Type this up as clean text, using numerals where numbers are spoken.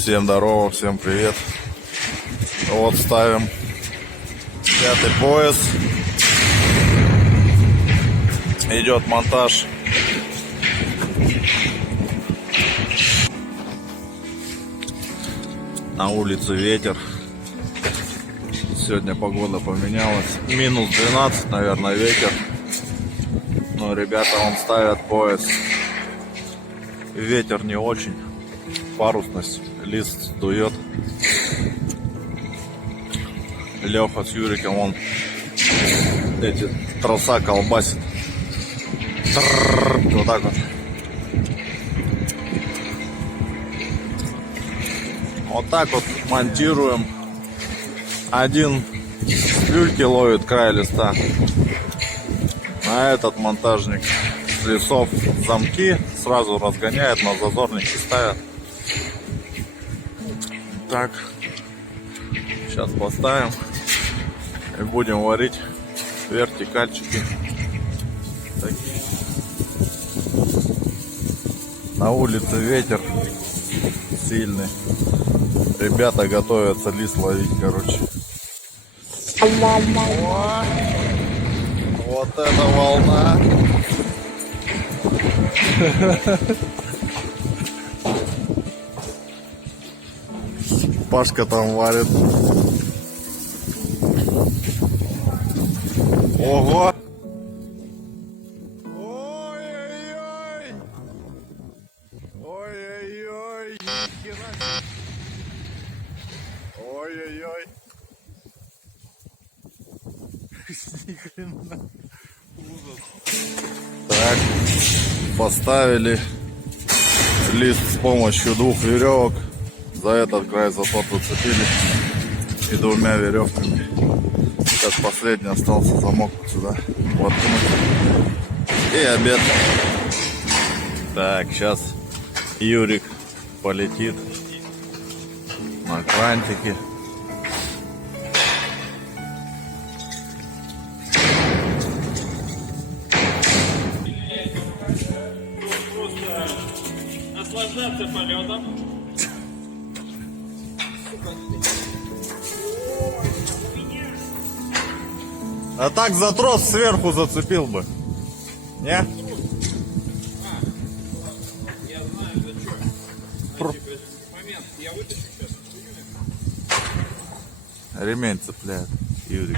Всем здорово, всем привет. Вот ставим 5-й пояс. Идет монтаж. На улице ветер. Сегодня погода поменялась. Минус 12, наверное, ветер. Но ребята вон ставят пояс. Ветер не очень. Парусность. Лист дует. Леха с Юриком вон эти троса колбасит. Вот так вот. Вот так вот монтируем. Один с люльки ловит край листа. А этот монтажник с лесов замки сразу разгоняет, на зазорники ставят. Так, сейчас поставим и будем варить вертикальчики. Такие. На улице ветер сильный. Ребята готовятся лист ловить, короче. О, вот эта волна. Пашка там варит. Ого! Ой-ой-ой! Ой-ой-ой! Ой-ой-ой! Ни хрена. Так, поставили лист с помощью 2 веревок. За этот край, за тот зацепили. И 2 веревками. Сейчас последний остался замок сюда воткнуть. И обед. Так, сейчас Юрик полетит на крантике. Просто наслаждаться полетом. А так за трос сверху зацепил бы. Не? Я знаю, за что. Момент, я вытащу сейчас. Ремень цепляет Юрик.